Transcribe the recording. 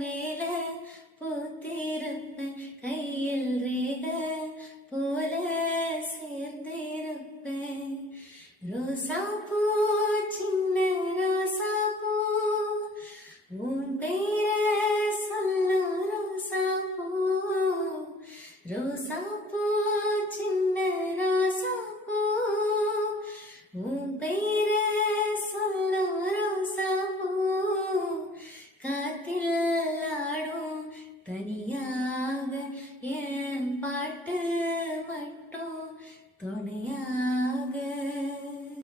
மேல பூத்திருப்பேன், கையில் ரேக போல சேர்ந்திருப்பேன். ரோசா பூ சின்ன ரோசா பூ, உன் பேர சொல்லும் ரோசா பூ. ரோசா பூ சின்ன ரோசா பூ, உன் பேர சொல்லும் ரோசா பூ. காத்தில் ஆடும் தனியாக என் பாட்டு